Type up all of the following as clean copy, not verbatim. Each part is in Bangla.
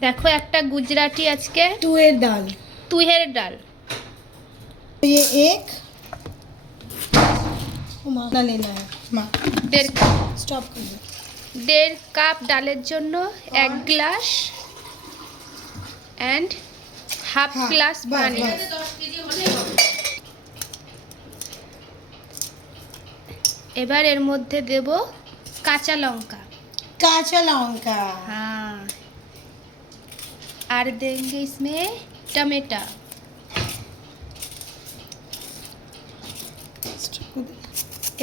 देखो एक गुजराती आज के तुअर दाल, तुहेर डाल। ये एक ना लेना है माँ, डेढ़ स्टॉप कर दो। 1.5 কাপ ডালের জন্য 1 গ্লাস एंड हाफ हाँ, গ্লাস बस, पानी। बस। এবার এর মধ্যে দেব কাঁচা লঙ্কা। काचा लौंगा, हाँ, और देंगे इसमें टमाटर।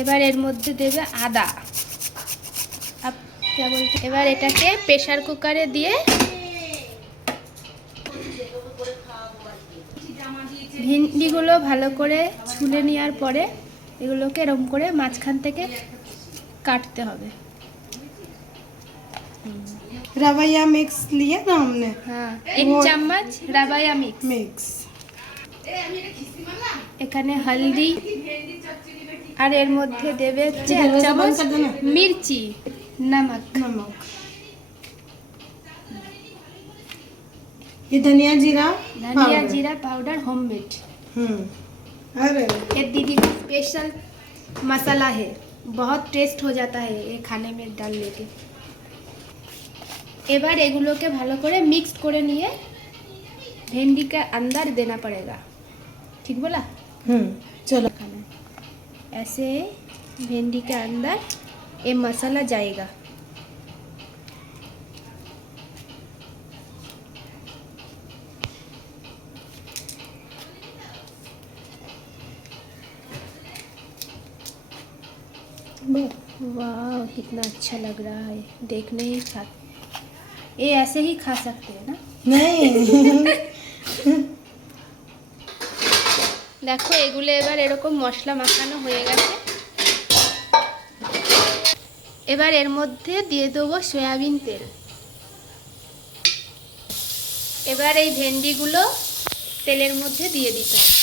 এবার এর মধ্যে দেবে আদা। अब क्या बोलते, এবার এটাকে প্রেসার কুকারে দিয়ে ভিন্ডিগুলো ভালো করে ছুলে নেওয়ার পরে এগুলোকে এরকম করে মাঝখান থেকে কাটতে হবে। रवैया मिक्स लिया ना हमने, हाँ, 1 চামচ রাবায়া মিক্স। मिक्स। এখানে হলদি আর এর মধ্যে দেবে 1 চামচ মির্চি, নমক। नमक, ये धनिया जीरा धनिया powder। जीरा पाउडर होममेड। अरे ये दीदी का स्पेशल मसाला है, बहुत टेस्ट हो जाता है ये खाने में डालने के। এবার এগুলোকে ভালো করে মিক্সড করে নিয়ে भिंडी के अंदर देना पड़ेगा, ठीक बोला? चलो। ऐसे भिंडी के अंदर ये मसाला जाएगा। वाह, कितना अच्छा लग रहा है, देखने ही खा, ये ऐसे ही खा सकते हैं ना? नहीं দেখো এগুলো এবার এরকম মশলা মাখানো হয়ে গেছে। এবার এর মধ্যে দিয়ে দেবো সয়াবিন তেল। এবার এই ভেন্ডিগুলো তেলের মধ্যে দিয়ে দিতে হবে।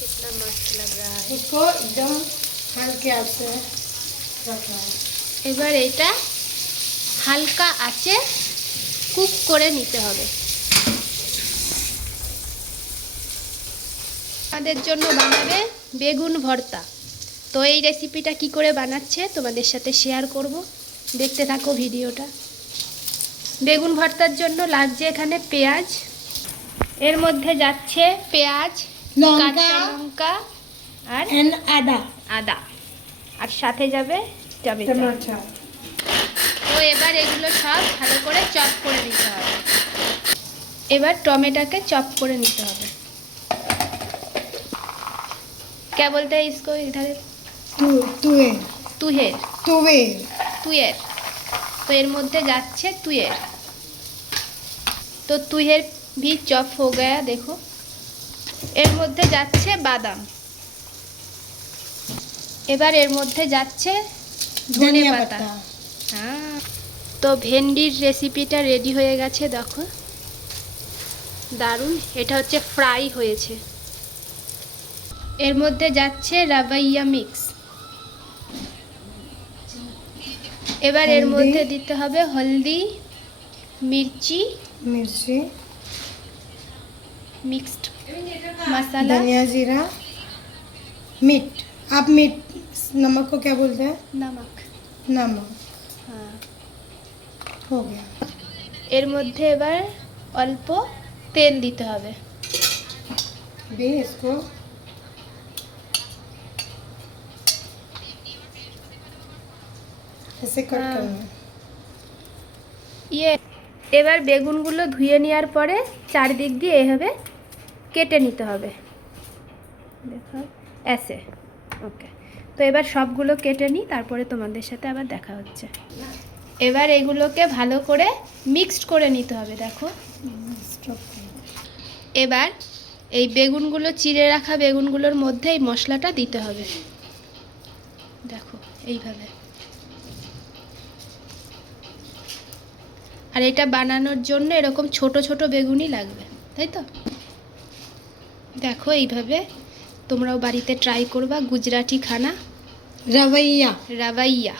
कितना मस्त लग रहा है। इसको एकदम हल्के आंच से रखना है। এবার এটা হালকা আঁচে কুক করে নিতে হবে। আমাদের জন্য বানাবে বেগুন ভর্তা। তো এই রেসিপিটা কি করে বানাচ্ছে তোমাদের সাথে শেয়ার করব, দেখতে থাকো ভিডিওটা। বেগুন ভর্তার জন্য লাগছে এখানে পেঁয়াজ, এর মধ্যে যাচ্ছে পেঁয়াজ, কাঁচা লঙ্কা আর आदा আদা, আর সাথে যাবে টমেটো। टमाटर। তো এবার এগুলো সব ভালো করে চপ করে নিতে হবে। এবার টমেটোকে চপ করে নিতে হবে। क्या बोलते हैं इसको इधर? तुअर তুহের। तुअर তুয়ের। তো এর মধ্যে যাচ্ছে তুয়ের। তো তুহের भी चॉप हो गया, देखो। এর মধ্যে যাচ্ছে বাদাম। এবার এর মধ্যে যাচ্ছে ধনে धनिया পাতা। पत्ता। হ্যাঁ, তো ভেন্ডির রেসিপিটা রেডি হয়ে গেছে, দেখো দারুণ। এটা হচ্ছে ফ্রাই হয়েছে। এর মধ্যে যাচ্ছে রাবাইয়া মিক্স। এবার এর মধ্যে দিতে হবে হলদি, মির্চি, मिर्ची, मिक्स्ड मसाला, धनिया जीरा, मीट। आप मीट नमक को क्या बोलते हैं? नमक। नमक। हाँ, हो गया। এর মধ্যে এবার অল্প তেল দিতে হবে। भी इसको ऐसे कट हाँ। करना है। ইয়ে এবার বেগুনগুলো ধুয়ে নেওয়ার পরে চারদিক দিয়ে এভাবে কেটে নিতে হবে, দেখো এসে। ওকে, তো এবার সবগুলো কেটে নিই, তারপরে তোমাদের সাথে আবার দেখা হচ্ছে। এবার এগুলোকে ভালো করে মিক্সড করে নিতে হবে, দেখো। Stop করো। এবার এই বেগুনগুলো চিড়ে রাখা বেগুনগুলোর মধ্যে এই মশলাটা দিতে হবে, দেখো এইভাবে। আর এটা বানানোর জন্য এরকম ছোট ছোট বেগুনই লাগবে, তাই তো? দেখো এইভাবে তোমরাও বাড়িতে ট্রাই করবা গুজরাটি খানা रवैया, रवैया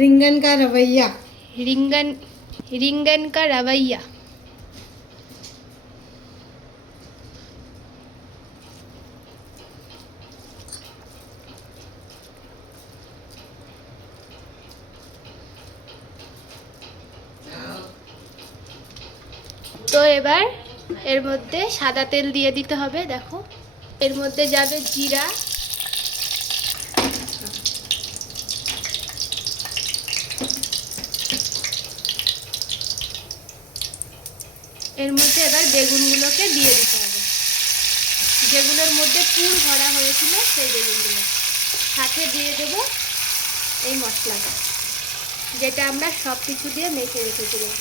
रिंगन का रवैया। रिंगन रिंगन का रवैया। তো এবার এর মধ্যে সাদা তেল দিয়ে দিতে হবে। দেখো এর মধ্যে যাবে জিরা, এর মধ্যে এবার বেগুনগুলোকে দিয়ে দিতে হবে, যেগুলোর মধ্যে পুর ভরা হয়েছিল সেই বেগুনগুলো। সাথে দিয়ে দেবো এই মশলাটা, যেটা আমরা সব কিছু দিয়ে মেখে রেখেছিলাম।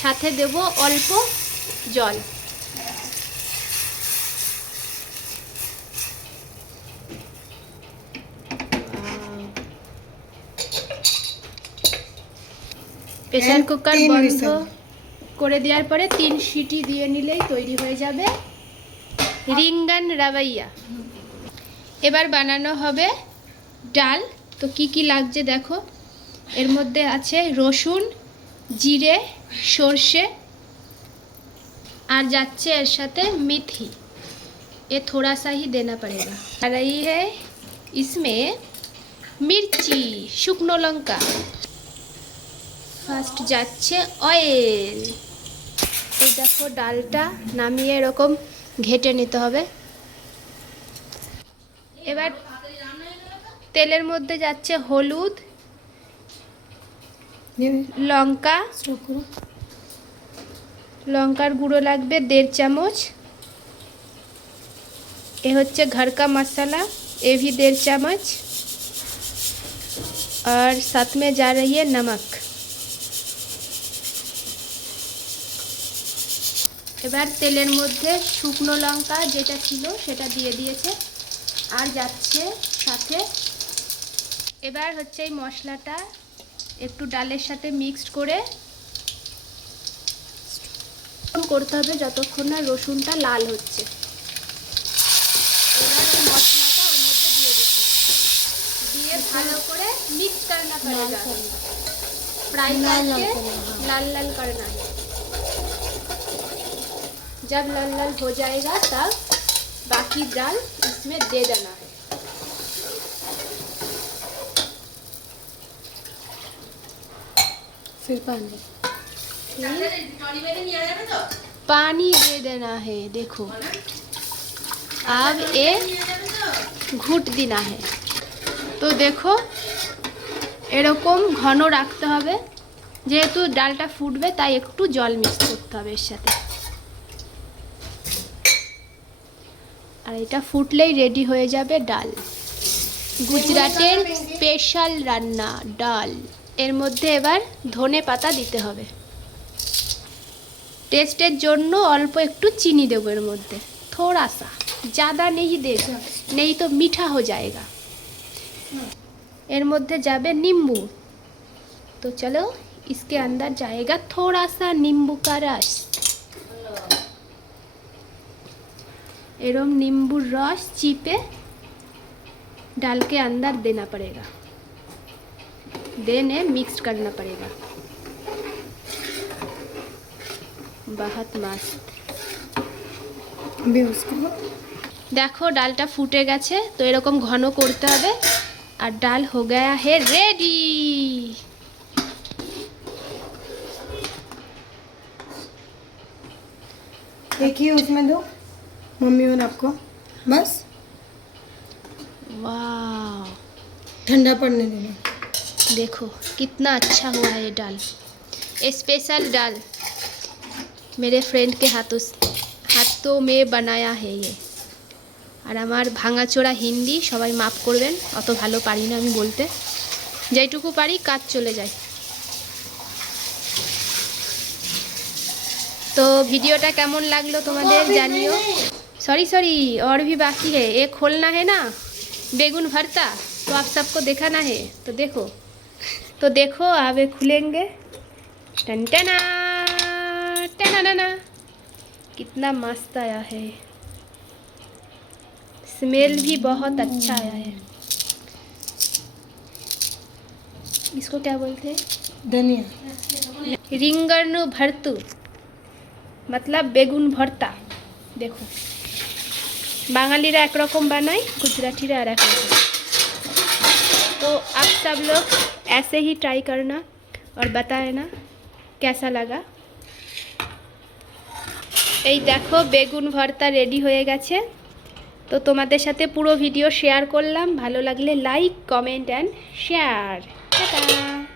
সাথে দেব অল্প জল। প্রেসার কুকার বন্ধ করে দেওয়ার পরে 3 সিটি দিয়ে নিলেই তৈরি হয়ে যাবে রিঙ্গান রাবাইয়া। এবার বানানো হবে ডাল। তো কি কি লাগছে দেখো, এর মধ্যে আছে রসুন, জিরে, সর্ষে, আর যাচ্ছে এর সাথে मेथी। ये थोड़ा सा ही देना पड़ेगा। आ रही है इसमें मिर्ची, শুকনো লঙ্কা। ফার্স্ট যাচ্ছে অয়েল। এই দেখো ডালটা নামিয়ে এরকম ঘেটে নিতে হবে। এবার তেলের মধ্যে যাচ্ছে হলুদ, লঙ্কা, লঙ্কার গুঁড়ো লাগবে 1.5 চামচ। ये হচ্ছে घर का मसाला, ये भी 1.5 চামচ। और साथ में जा रही है नमक। এবার তেলের মধ্যে শুকনো লঙ্কা যেটা ছিল সেটা দিয়ে দিয়েছে, আর যাচ্ছে সাথে। এবার হচ্ছে এই মশলাটা একটু ডালের সাথে মিক্সড করে করতে হবে যতক্ষণ না রসুনটা লাল হচ্ছে। এবার এই মশলাটা ওর মধ্যে দিয়ে দিতে হবে, দিয়ে ভালো করে মিক্স करना पड़ेगा। फ्राई करके लाल लाल करना है। जब लाल लाल हो जाएगा तब बाकी दाल इसमें दे देना है। फिर पानी, पानी दे देना है। देखो अब ये ঘুট দিনা है। তো দেখো এরকম ঘন রাখতে হবে, যেহেতু ডালটা ফুটবে তাই একটু জল মিক্স করতে হবে এর সাথে। আর এটা ফুটলেই রেডি হয়ে যাবে ডাল, গুজরাটের স্পেশাল রান্না ডাল। এর মধ্যে এবার ধনে পাতা দিতে হবে। টেস্টের জন্য অল্প একটু চিনি দেবো এর মধ্যে, थोड़ा सा, ज़्यादा नहीं देगा, नहीं तो मीठा हो जाएगा। এর মধ্যে যাবে नींबू। तो चलो इसके अंदर जाएगा थोड़ा सा नींबू का रस। एरम नींबू रस चीपे डाल के अंदर देना पड़ेगा, देने मिक्स करना पड़ेगा। बहुत मस्त। अभी उसको দেখো ডালটা ফুটে গেছে, তো এরকম ঘন করতে হবে। আর ডাল हो गया है रेडी। एक ही उसमें दो, मम्मी और आपको, बस वाह, ठंडा पड़ने देना। देखो कितना अच्छा हुआ है डाल। स्पेशल डाल मेरे फ्रेंड के हाथों में बनाया है ये। আর আমার ভাঙাচোরা হিন্দি সবাই মাফ করবেন, অত ভালো পারি না আমি বলতে, যেটুকু পারি কাজ চলে যায়। তো ভিডিওটা কেমন লাগলো তোমাদের জানিও। सॉरी और भी बाकी है, एक खोलना है ना बेगुन भरता, तो आप सबको दिखाना है। तो देखो अब ये खुलेंगे। टन टना टना, कितना मस्त आया है। स्मेल भी बहुत अच्छा आया है। इसको क्या बोलते हैं? धनिया। रिंगन भरतू मतलब বেগুন ভর্তা। देखो বাঙালিরা একরকম বানায়, गुजरातीরা আর একরকম। तो आप सब लोग ऐसे ही ट्राई करना और बताए ना कैसा लगा। এই দেখো বেগুন ভর্তা রেডি হয়ে গেছে। তো তোমাদের সাথে পুরো ভিডিও শেয়ার করলাম। ভালো লাগলে like, comment and share. Tata.